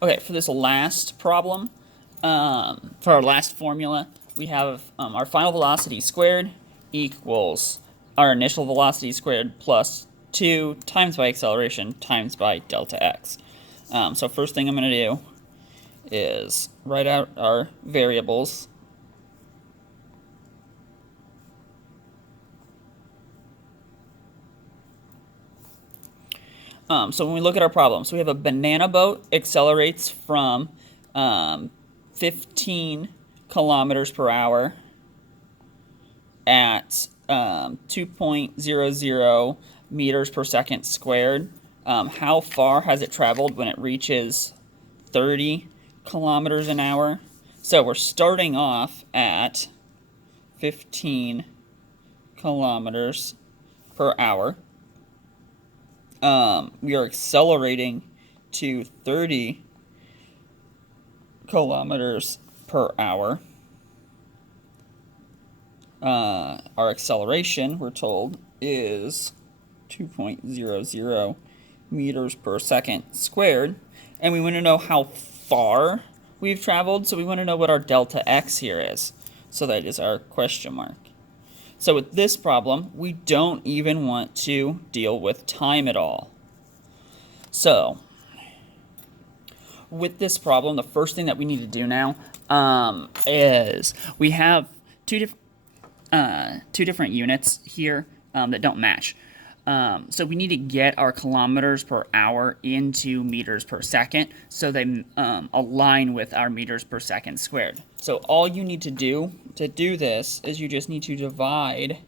Okay, for this last problem, for our last formula, we have our final velocity squared equals our initial velocity squared plus 2 times by acceleration times by delta x. So first thing I'm going to do is write out our variables. So when we look at our problem, so we have a banana boat accelerates from 15 kilometers per hour at 2.00 meters per second squared. How far has it traveled when it reaches 30 kilometers an hour? So we're starting off at 15 kilometers per hour. We are accelerating to 30 kilometers per hour. Our acceleration, we're told, is 2.00 meters per second squared. And we want to know how far we've traveled, so we want to know what our delta x here is. So that is our question mark. So with this problem, we don't even want to deal with time at all. So with this problem, the first thing that we need to do now is we have two different units here that don't match. So we need to get our kilometers per hour into meters per second so they align with our meters per second squared. So all you need to do this is you just need to divide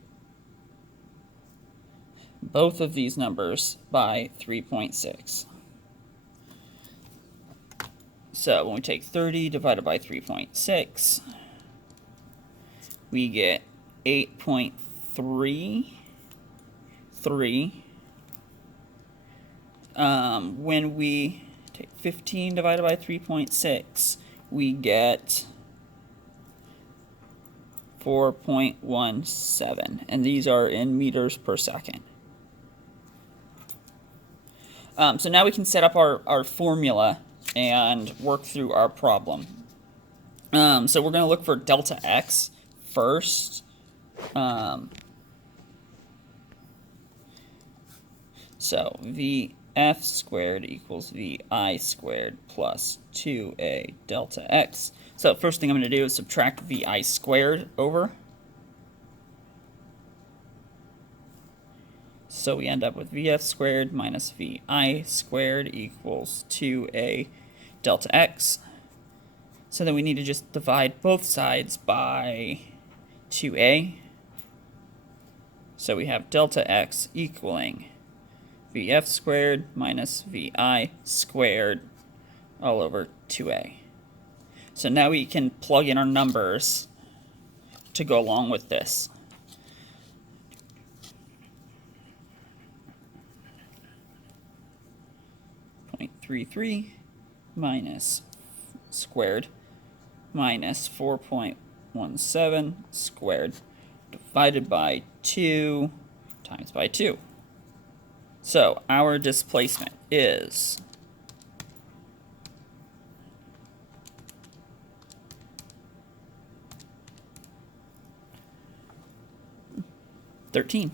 both of these numbers by 3.6. So when we take 30 divided by 3.6, we get 8.33. When we take 15 divided by 3.6, we get 4.17, and these are in meters per second. So now we can set up our formula and work through our problem. So we're going to look for delta x first. So VF squared equals VI squared plus 2a delta x. So the first thing I'm going to do is subtract VI squared over. So we end up with VF squared minus VI squared equals 2a delta x. So then we need to just divide both sides by 2a. So we have delta x equaling VF squared minus VI squared all over 2a. So now we can plug in our numbers to go along with this. .33 minus squared minus 4.17 squared divided by 2 times by 2. So our displacement is 13.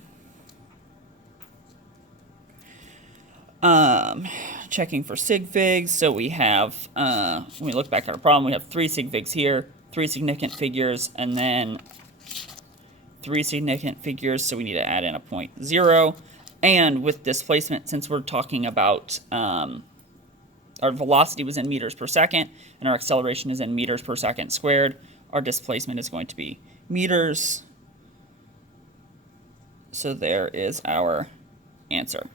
Checking for sig figs. So we have, when we look back at our problem, we have 3 sig figs here, 3 significant figures, and then 3 significant figures. So we need to add in a 0.0. And with displacement, since we're talking about our velocity was in meters per second and our acceleration is in meters per second squared, our displacement is going to be meters. So there is our answer.